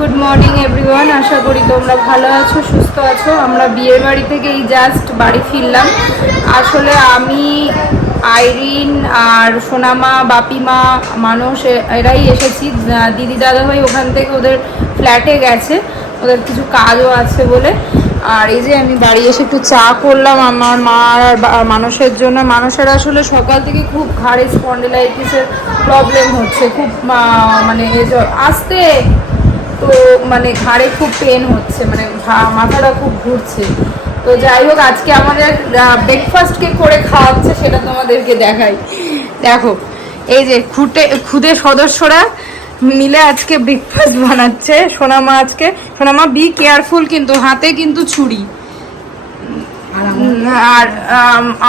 Good morning everyone. আশা করি তোমরা ভালো আছো, সুস্থ আছো। আমরা বিয়ের বাড়ি থেকে এই জাস্ট বাড়ি ফিরলাম। আসলে আমি, আইরিন আর সোনামা, বাপিমা মানুষ এরাই এসেছি। দিদি দাদাভাই ওখান থেকে ওদের ফ্ল্যাটে গেছে। ওদের কিছু কাজও আছে বলে। আর এই যে আমি বাড়ি এসে একটু চা করলাম আমার মা আর মানুষের জন্য। মানুষের আসলে সকাল থেকে খুব ঘাড়ে স্পন্ডিলাইটিসের প্রবলেম হচ্ছে। খুব মানে আসতে তো মানে ঘাড়ে খুব পেন হচ্ছে মানে মাথাটা খুব ঘুরছে। তো যাই হোক আজকে আমাদের ব্রেকফাস্টকে করে খাওয়াচ্ছে সেটা তোমাদেরকে দেখাই। দেখো এই যে খুঁটে খুদে সদস্যরা মিলে আজকে ব্রেকফাস্ট বানাচ্ছে সোনামা আজকে। সোনামা বি কেয়ারফুল কিন্তু হাতে কিন্তু ছুরি। আর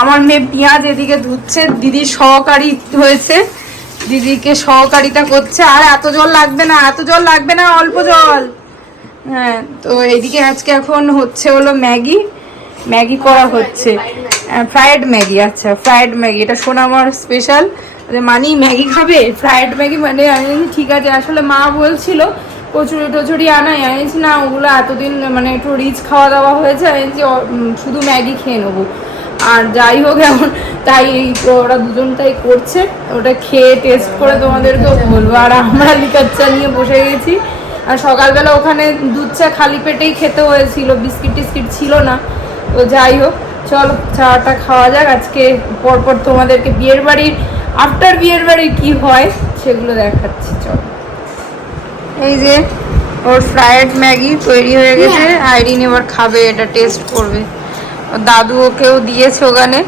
আমার মেয়ে পেঁয়াজ এদিকে ধুচ্ছে দিদি সহকারী হয়েছে। দিদিকে সহকারিতা করছে আর এত জল লাগবে না এত জল লাগবে না অল্প জল। হ্যাঁ তো এইদিকে আজকে এখন হচ্ছে হলো ম্যাগি ম্যাগি করা হচ্ছে। ফ্রায়েড ম্যাগি আচ্ছা ফ্রায়েড ম্যাগি এটা আমার স্পেশাল মানি ম্যাগি খাবে? ফ্রায়েড ম্যাগি মানে আমি ঠিক আছে আসলে মা বলছিল কচুরি টচুরি আনাই আনিস না ওগুলো এতদিন মানে একটু রিচ খাওয়া দাওয়া হয়েছে আমি উম, শুধু ম্যাগি খেয়ে নেব। আর যাই হোক এখন তাই এই- ওরা দুজন তাই করছে। ওটা খেয়ে টেস্ট করে তোমাদেরকেও বলব। আর আমরা লিকার চা নিয়ে বসে গেছি। আর সকালবেলা ওখানে দুধ চা খালি পেটেই খেতে হয়েছিল বিস্কিট টিস্কিট ছিল না। তো যাই হোক চলো চাটা খাওয়া যাক। আজকে পরপর তোমাদেরকে বিয়ের বাড়ির আফটার বিয়ের বাড়ির কি হয় সেগুলো দেখাচ্ছি চলো। এই যে ওর ফ্রায়েড ম্যাগি তৈরি হয়ে গেছে। আইরিন এবার খাবে এটা টেস্ট করবে। দাদু ওকেও দিয়েছে ওখানে।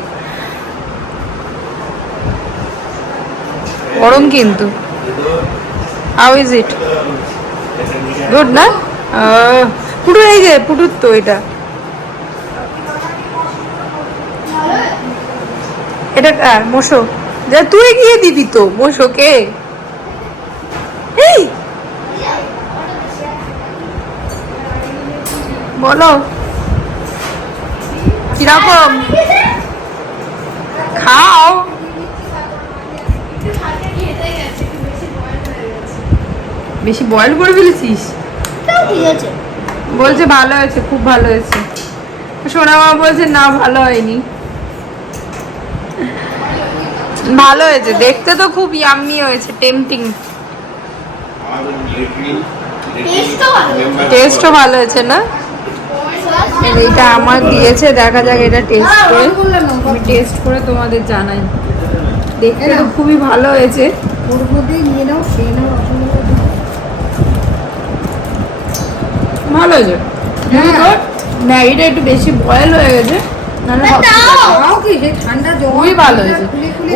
গরম কিন্তু। হাউ ইজ ইট গুড না? পুটু, এই যে, পুটুর তো এটা। এটা কার যা, তুই গিয়ে দিবি তো মোশোকে বলো। কীরকম? খাও। বেশি বয়েল করে ফেলেছিস? বলছে ভালো হয়েছে খুব ভালো হয়েছে। সোনা মা বলছে না ভালো হয়নি। ভালো হয়েছে দেখতে তো খুব ইয়াম্মি হয়েছে টেম্পটিং টেস্টও টেস্টও ভালো হয়েছে না? এইটা আমার দিয়েছে দেখা যাক এটা টেস্ট করে। আমি টেস্ট করে তোমাদের জানাই। দেখতে তো খুবই ভালো হয়েছে। ভালো হয়েছে। কিন্তু তোর ম্যাগিটা একটু বেশি বয়েল হয়ে গেছে। খুবই ভালো হয়েছে।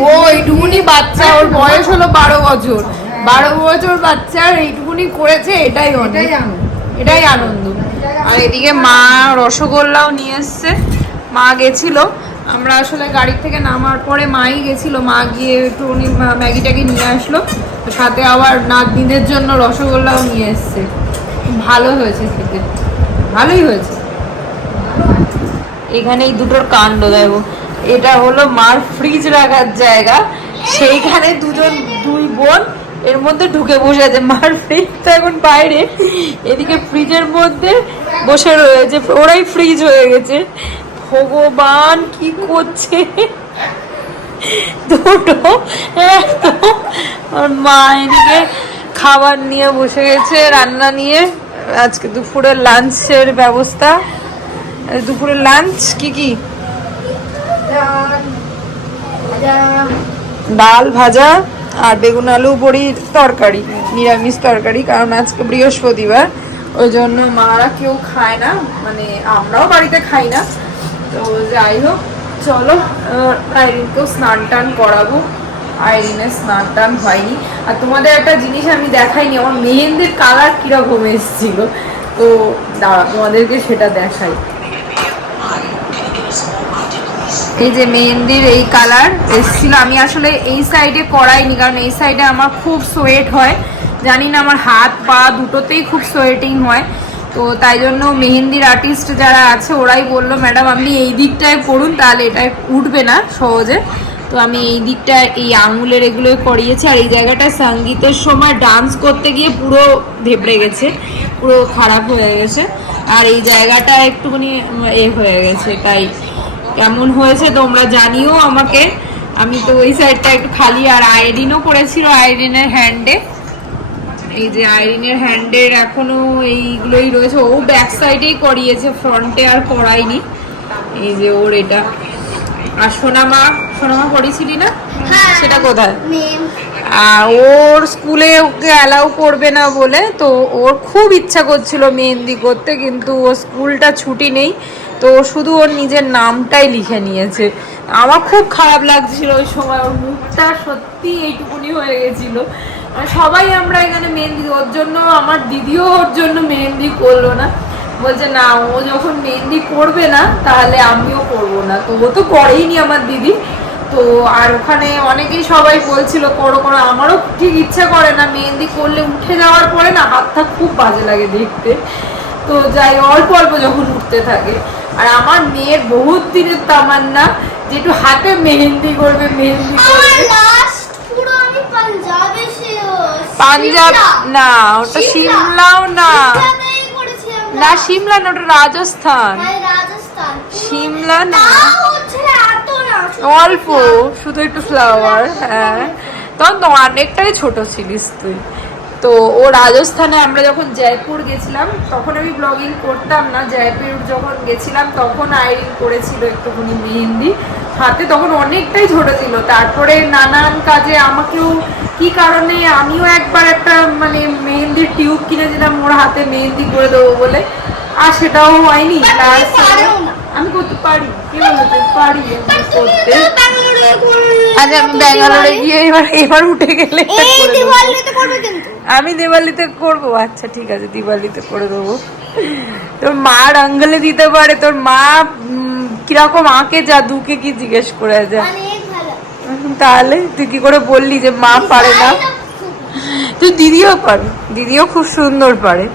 ও এইটুকুনি বাচ্চা ওর বয়স হলো বারো বছর। বারো বছর বাচ্চার এইটুকুনি করেছে এটাই এটাই আনন্দ। আর এদিকে মা রসগোল্লাও নিয়ে এসছে। মা গেছিল। আমরা আসলে গাড়ি থেকে নামার পরে মাই গেছিল। মা গিয়ে একটু উনি মা- ম্যাগি ট্যাগি নিয়ে আসলো। তো সাথে আবার নাতনিদের জন্য রসগোল্লাও নিয়ে এসছে। ভালো হয়েছে খেতে। ভালোই হয়েছে। এখানে এই দুটোর কাণ্ড দেখো। এটা হলো মার ফ্রিজ রাখার জায়গা। সেইখানে দুজন দুই বোন এর মধ্যে ঢুকে বসে আছে মার ফ্রিজ তো এখন বাইরে এদিকে ফ্রিজের মধ্যে বসে রয়েছে ওরাই ফ্রিজ হয়ে গেছে। ভগবান কি করছে? দুটো আর মা এদিকে খাবার নিয়ে বসে গেছে রান্না নিয়ে। আজকে দুপুরের লাঞ্চের ব্যবস্থা। এই দুপুরের লাঞ্চ? কি কি? ডাল ভাজা। আর বেগুন আলু বড়ির তরকারি, নিরামিষ তরকারি, কারণ আজকে বৃহস্পতিবার, ওই জন্য মারা কেউ খায় না মানে আমরাও বাড়িতে খাই না। তো যাই হোক, চলো আইরিনকেও স্নান টান করাবো। আইরিনের স্নান টান হয়নি। আর তোমাদের একটা জিনিস আমি দেখাইনি, আমার মেহেন্দির কালার কীরকম এসেছিল। তো দাঁড়া তোমাদেরকে সেটা দেখাই। এই যে মেহেন্দির এই কালার এসেছিল। আমি আসলে এই সাইডে করাইনি, কারণ এই সাইডে আমার খুব সোয়েট হয়। জানি না আমার হাত পা দুটোতেই খুব সোয়েটিং হয়। তো তাই জন্য মেহেন্দির আর্টিস্ট যারা আছে, ওরাই বলল ম্যাডাম আপনি এই দিকটায় করুন তাহলে এটা উঠবে না সহজে। তো আমি এই দিকটা এই আঙুলের এগুলো করিয়েছি, আর এই জায়গাটা সঙ্গীতের সময় ডান্স করতে গিয়ে পুরো ধেবড়ে গেছে, পুরো খারাপ হয়ে গেছে। আর এই জায়গাটা একটুখানি এ হয়ে গেছে, তাই। কেমন হয়েছে তোমরা জানিও আমাকে। আমি তো ওই সাইডটা একটু খালি আর আয়োডিনও করেছিল আয়োডিনের হ্যান্ডে এই যে আইরিনের হ্যান্ডের এখনও এইগুলোই রয়েছে। ও ব্যাক সাইডেই করিয়েছে ফ্রন্টে আর করায়নি। এই যে ওর এটা। আর সোনামা সোনামা করেছিলি না? হ্যাঁ। সেটা কোথায়? আর ওর স্কুলে ওকে অ্যালাউ করবে না বলে তো ওর খুব ইচ্ছা করছিল মেহেন্দি করতে কিন্তু ওর স্কুলটা ছুটি নেই। তো শুধু ওর নিজের নামটাই লিখে নিয়েছে। আমার খুব খারাপ লাগছিল ওই সময়, ওর মুখটা সত্যি এইটুকুনি হয়ে গেছিল। সবাই আমরা এখানে মেহেন্দি, ওর জন্য আমার দিদিও ওর জন্য মেহেন্দি করল না। বলছে, না, ও যখন মেহেন্দি করবে না, তাহলে আমিও করব না। তো ও তো করেইনি আমার দিদি। তো আর ওখানে অনেকেই সবাই বলছিল, করো করো। আমারও ঠিক ইচ্ছা করে না, মেহেন্দি করলে উঠে যাওয়ার পরে না, হাতটা খুব বাজে লাগে দেখতে। তো যাই অল্প অল্প যখন উঠতে থাকে। আর আমার মেয়ের বহুত দিনের তামান্না যে একটু হাতে মেহেন্দি করবে মেহেন্দি করবে। পাঞ্জাবে না ওটা সিমলাও না। না সিমলা না ওটা রাজস্থান। হ্যাঁ, সিমলা না। অল্প শুধু একটু ফ্লাওয়ার হ্যাঁ। তখন তো অনেকটাই ছোট ছিলিস তুই। তো ও রাজস্থানে আমরা যখন জয়পুর গেছিলাম তখন আমি ব্লগিং করতাম না। জয়পুর যখন গেছিলাম তখন আইরিন করেছিল একটুখানি মেহেন্দি। হাতে তখন অনেকটাই ছোট ছিল। তারপরে নানান কাজে আমাকেও কি কারণে আমিও একবার একটা মানে মেহেন্দির টিউব কিনেছিলাম ওর হাতে মেহেন্দি করে দেবো বলে। আর সেটাও হয়নি। আমি করতে পারি। কে বলতে পারি। করতে। তো ব্যাঙ্গালোরে আমি ব্যাঙ্গালোরে গিয়ে এবার এবার উঠে গেলে করে দেবো। দিওয়ালিতে আমি দিওয়ালিতে করব। আচ্ছা ঠিক আছে দিওয়ালিতে করে দেবো। তোর মা রঙ্গলে দিতে পারে তোর মা কীরকম আঁকে জাদুকে কি জিজ্ঞেস করে যা অনেক ভালো। উম, তাহলে তুই কি করে বললি যে মা পারে না? তুই দিদিও পারে দিদিও খুব সুন্দর পারে।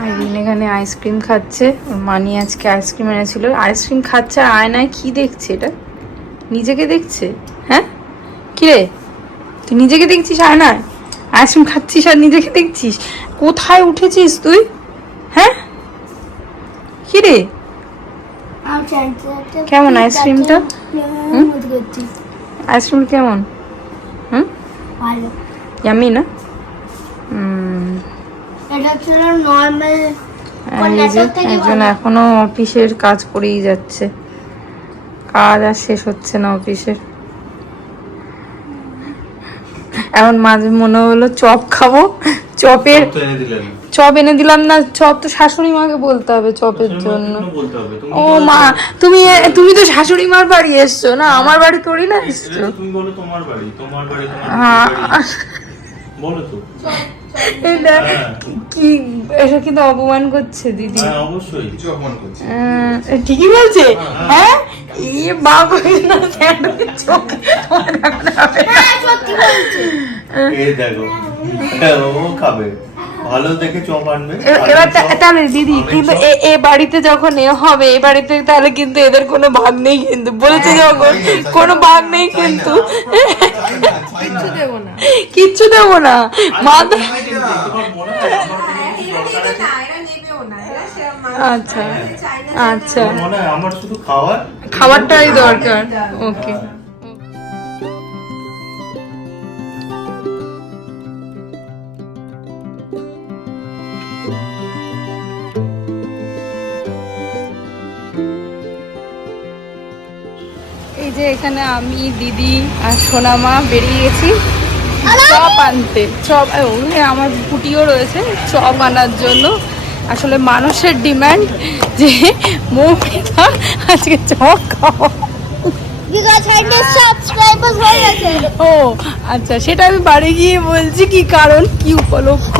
আইরিন এখানে আইসক্রিম খাচ্ছে। ওর মানি আজকে আইসক্রিম এনেছিল। আইসক্রিম খাচ্ছে আর আয়নায় কি দেখছে এটা? নিজেকে দেখছে? হ্যাঁ? কি রে তুই নিজেকে দেখছিস আয়নায় আইসক্রিম খাচ্ছিস আর নিজেকে দেখছিস? কোথায় উঠেছিস তুই? হ্যাঁ? কি রে আমি চাইছি একটা কেমন আইসক্রিমটা? আইসক্রিম কেমন? হুম? ইয়ামি না? একজন এখনও অফিসের কাজ করেই যাচ্ছে। কাজ আর শেষ হচ্ছে না অফিসের। এখন মাঝে মনে হলো চপ খাব। চপের চপ এনে দিলাম না চপ তো শাশুড়ি মাকে বলতে হবে চপের জন্য। ও মা তুমি তুমি তো শাশুড়ি মার বাড়ি এসছো না? আমার বাড়ি তোরই না এসছো? তো তুমি বলো তোমার বাড়ি তোমার বাড়ি হ্যাঁ। বলো তো। এটা হ্যাঁ। কি এটা কিন্তু অপমান করছে দিদি। হ্যাঁ অবশ্যই। ঠিকই বলছে? হ্যাঁ? ই বাপ না স্যান্ডউইচ চোখ তোমার এখন হবে না। হ্যাঁ সত্যি বলছি। এই দেখো হ্যাঁ, ও খাবে। ভালো দেখে চপ আনবে। এবার তা- তাহলে দিদি কিন্তু এ- এ বাড়িতে যখন এ হবে এ বাড়িতে তাহলে কিন্তু এদের কোনো ভাগ নেই কিন্তু। বলেছে যখন কোনো ভাগ নেই কিন্তু। কিচ্ছু দেবো না। মা মনে হয়? আচ্ছা। আচ্ছা। মনে হয় আমার শুধু খাওয়ার খাবারটাই দরকার। ওকে এই যে এখানে আমি দিদি আর সোনামা বেরিয়ে গেছি। চপ আনতে। চপ আমার ফুটিও রয়েছে। চপ আনার জন্য। আসলে মানুষের ডিমান্ড যে মৌমিতা আজকে চক খাও বিকজ হান্ড্রেড সাবস্ক্রাইবার গেছে ও আচ্ছা সেটা আমি বাড়ি গিয়ে বলছি কি কারণ কি উপলক্ষ?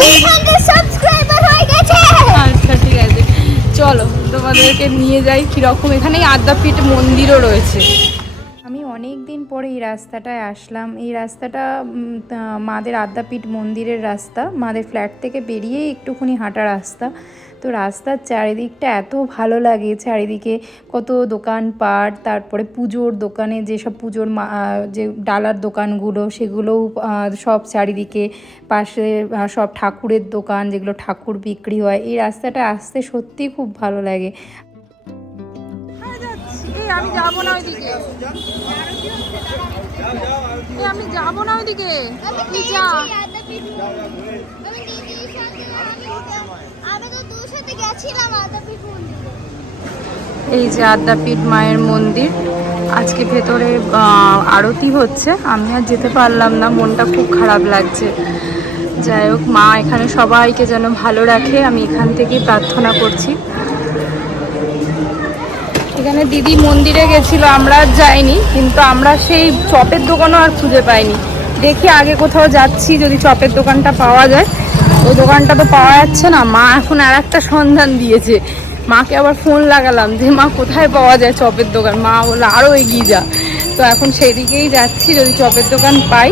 আচ্ছা ঠিক আছে। চলো তোমাদেরকে নিয়ে যাই কীরকম এখানেই আদ্যাপীঠ মন্দিরও রয়েছে। পরে এই রাস্তাটায় আসলাম। এই রাস্তাটা মাদের আদ্যাপীঠ মন্দিরের রাস্তা। মাদের ফ্ল্যাট থেকে বেরিয়ে একটুখানি হাঁটা রাস্তা। তো রাস্তার চারিদিকটা এত ভালো লাগে, চারিদিকে কত দোকানপাট, তারপরে পুজোর দোকানে যেসব পুজোর যে ডালার দোকানগুলো, সেগুলোও সব চারিদিকে পাশে সব ঠাকুরের দোকান যেগুলো ঠাকুর বিক্রি হয়। এই রাস্তাটা আসতে সত্যিই খুব ভালো লাগে। আমি যাব না ওইদিকে। আমি যাব না ওইদিকে। মন্দিরে। এই যে আদ্যাপীঠ মায়ের মন্দির। আজকে ভেতরে আরতি হচ্ছে। আমি আর যেতে পারলাম না মনটা খুব খারাপ লাগছে। যাই হোক মা এখানে সবাইকে যেন ভালো রাখে। আমি এখান থেকেই প্রার্থনা করছি। এখানে দিদি মন্দিরে গেছিল, আমরা যাইনি, কিন্তু আমরা সেই চপের দোকানও আর খুঁজে পাইনি। দেখি আগে কোথাও যাচ্ছি যদি চপের দোকানটা পাওয়া যায়। ওই দোকানটা তো পাওয়া যাচ্ছে না, মা এখন আর একটা সন্ধান দিয়েছে। মাকে আবার ফোন লাগালাম যে, মা, কোথায় পাওয়া যায় চপের দোকান? মা বলল আরও এগিয়ে যা। তো এখন সেই দিকেই যাচ্ছি, যদি চপের দোকান পাই।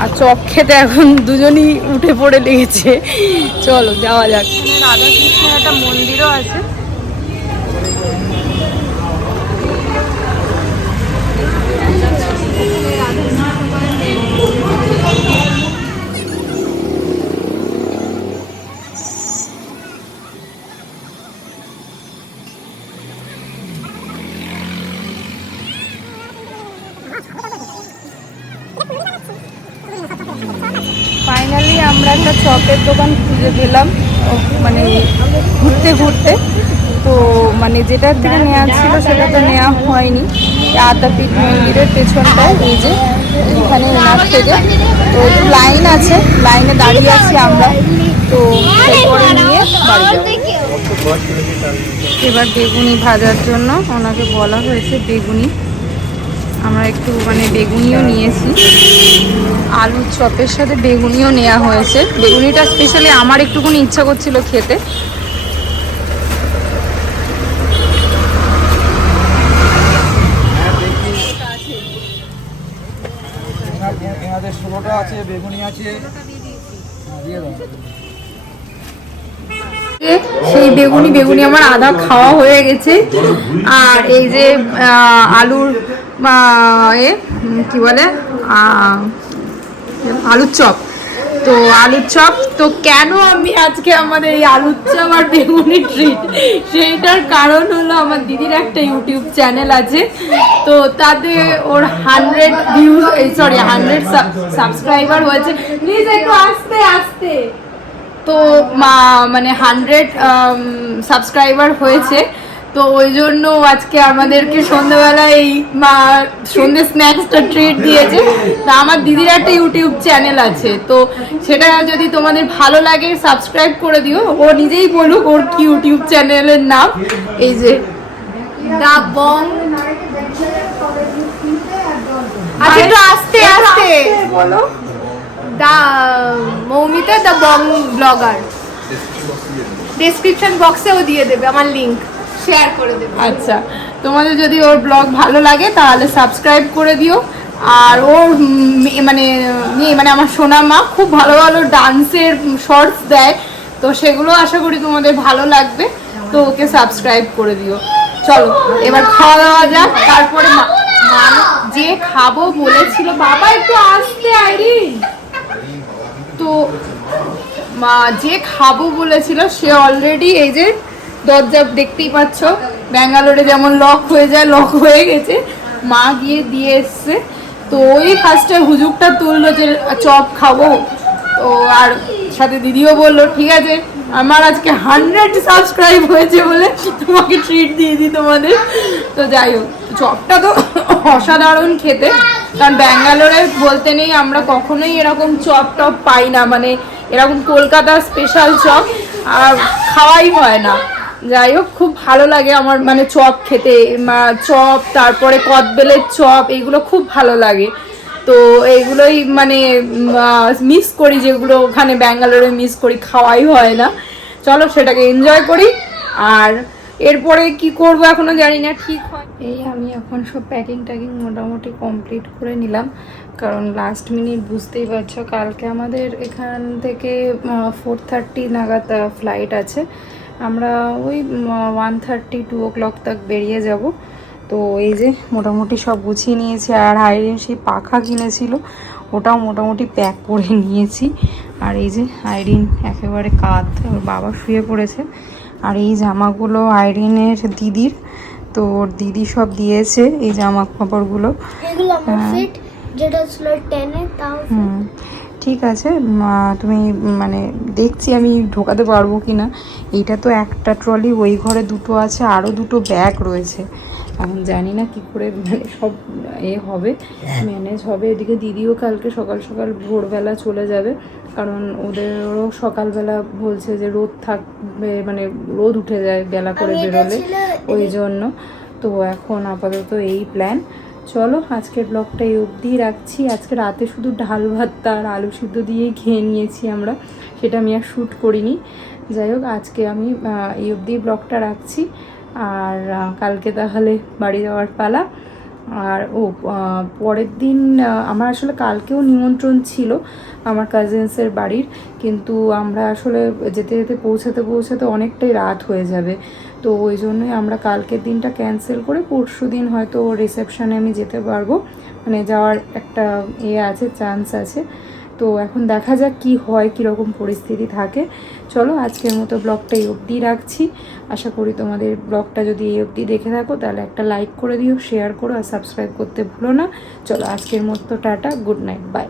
আর চপ খেতে এখন দুজনই উঠে পড়ে লেগেছে। চলো, যাওয়া যাক। রাধাকৃষ্ণের একটা মন্দিরও আছে। একটা চপের দোকান খুঁজে পেলাম মানে ঘুরতে ঘুরতে। তো মানে যেটার থেকে নেওয়া ছিল সেটা তো নেওয়া হয়নি। আদ্যাপীঠ মন্দিরের পেছনটায়, এই যে এখানে এনার থেকে। তো একটু লাইন আছে, লাইনে দাঁড়িয়ে আছি আমরা। তো নিয়ে এবার বেগুনি ভাজার জন্য ওনাকে বলা হয়েছে বেগুনি। আমরা একটু মানে বেগুনিও নিয়েছি। আলুর চপের সাথে বেগুনিও নেওয়া হয়েছে। বেগুনিটা স্পেশালি আমার একটুখানি ইচ্ছা করছিল খেতে। এনাদের আছে বেগুনি আছে। হ্যাঁ, সেই বেগুনি বেগুনি আমার আধা খাওয়া হয়ে গেছে। আর এই যে আলুর এ, কি বলে আলুর চপ। তো আলুর চপ, তো কেন আমি আজকে আমাদের এই আলুর চপ আর বেগুনি ট্রিট সেইটার কারণ হলো আমার দিদির একটা ইউটিউব চ্যানেল আছে। তো তাতে ওর হান্ড্রেড ভিউজ এই সরি হান্ড্রেড সাবস্ক্রাইবার হয়েছে। প্লিজ একটু আস্তে আস্তে। তো মানে হান্ড্রেড সাবস্ক্রাইবার হয়েছে। তো ওই জন্য আজকে আমাদেরকে সন্ধ্যাবেলায় এই মা সন্ধ্যে স্ন্যাক্সটা ট্রিট দিয়েছে। তা আমার দিদির একটা ইউটিউব চ্যানেল আছে তো সেটা যদি তোমাদের ভালো লাগে সাবস্ক্রাইব করে দিও। ও নিজেই বলুক ওর কি ইউটিউব চ্যানেলের নাম। এই যে দা বং আচ্ছা একটু আস্তে আস্তে। বলো। দা Moumita the Bong blogger description বক্সেও দিয়ে দেবে। আমার লিংক শেয়ার করে দেবে। আচ্ছা তোমাদের যদি ওর ব্লগ ভালো লাগে, তাহলে সাবস্ক্রাইব করে দিও। আর ওর মানে মানে আমার সোনা মা খুব ভালো ভালো ডান্সের শর্টস দেয়। তো সেগুলো আশা করি তোমাদের ভালো লাগবে। তো ওকে সাবস্ক্রাইব করে দিও। চলো, এবার খাওয়া দাওয়া যাক। তারপরে যে খাব বলেছিল, বাবা একটু আসতে, আইরিন। তো মা যে খাব বলেছিল, সে অলরেডি এই যে দরজা দেখতেই পাচ্ছ। ব্যাঙ্গালোরে যেমন লক হয়ে যায় লক হয়ে গেছে। মা গিয়ে দিয়ে এসছে। তো ওই ফার্স্টে হুজুকটা তুললো যে, চপ খাব। তো আর সাথে দিদিও বলল, ঠিক আছে, আমার আজকে হান্ড্রেড সাবস্ক্রাইব হয়েছে বলে তোমাকে ট্রিট দিয়ে দিই তোমাদের। তো যাই হোক, চপটা তো অসাধারণ খেতে। কারণ ব্যাঙ্গালোরে বলতে নেই, আমরা কখনোই এরকম চপ টপ পাই না। মানে এরকম কলকাতার স্পেশাল চপ, আর খাওয়াই হয় না। যাই হোক, খুব ভালো লাগে আমার মানে চপ খেতে চপ, তারপরে কদবেলের চপ এগুলো খুব ভালো লাগে। তো এইগুলোই মানে মিস করি যেগুলো ওখানে ব্যাঙ্গালোরে মিস করি, খাওয়াই হয় না। চলো সেটাকে এনজয় করি। আর এরপরে কি করব এখনও জানি না, ঠিক হয়। এই আমি এখন সব প্যাকিং ট্যাকিং মোটামুটি কমপ্লিট করে নিলাম। কারণ লাস্ট মিনিট বুঝতেই পারছ, কালকে আমাদের এখান থেকে ফোর থার্টি নাগাদ ফ্লাইট আছে। আমরা ওই one thirty two o'clock তাক বেরিয়ে যাব। তো এই যে মোটামুটি সব গুছিয়ে নিয়েছি আর আইরিন সেই পাখা কিনেছিল ওটাও মোটামুটি প্যাক করে নিয়েছি। আর এই যে আইরিন একেবারে কাত ওর বাবা শুয়ে পড়েছে। আর এই জামাগুলো আইরিনের দিদির তো ওর দিদি সব দিয়েছে এই জামা কাপড়গুলো। হ্যাঁ। যেটা ছিল টেনে তাও হুম। ঠিক আছে তুমি মানে দেখছি আমি ঢোকাতে পারব কি না এইটা তো একটা ট্রলি ওই ঘরে দুটো আছে আরও দুটো ব্যাগ রয়েছে। এখন জানি না কি করে মানে সব এ হবে ম্যানেজ হবে। এদিকে দিদিও কালকে সকাল সকাল ভোরবেলা চলে যাবে কারণ ওদেরও সকালবেলা বলছে যে রোদ থাকবে মানে রোদ উঠে যায় বেলা করে বেরোলে ওই জন্য। তো এখন আপাতত এই প্ল্যান চলো, আজকের ব্লগটা এই অবধিই রাখছি। আজকে রাতে শুধু ডাল ভাত আর আলু সিদ্ধ দিয়েই খেয়ে নিয়েছি আমরা। সেটা আমি আর শ্যুট করিনি। যাই হোক, আজকে আমি এই অবধি ব্লগটা রাখছি। আর কালকে তাহলে বাড়ি যাওয়ার পালা। আর ও পরের দিন আমার আসলে কালকেও নিমন্ত্রণ ছিল আমার কাজিনসের বাড়ির, কিন্তু আমরা আসলে যেতে যেতে পৌঁছাতে পৌঁছাতে অনেকটাই রাত হয়ে যাবে। তো ওই জন্যই আমরা কালকের দিনটা ক্যান্সেল করে পরশু দিন হয়তো রিসেপশানে আমি যেতে পারব। মানে যাওয়ার একটা এ আছে চান্স আছে। তো এখন দেখা যাক কি হয়, কীরকম পরিস্থিতি থাকে। চলো আজকের মতো ব্লগটা এই অবধি রাখছি। আশা করি তোমাদের ব্লগটা যদি এই অবধি দেখে থাকো, তাহলে একটা লাইক করে দিও শেয়ার করো আর সাবস্ক্রাইব করতে ভুলো না। চলো আজকের মতো টাটা গুড নাইট বাই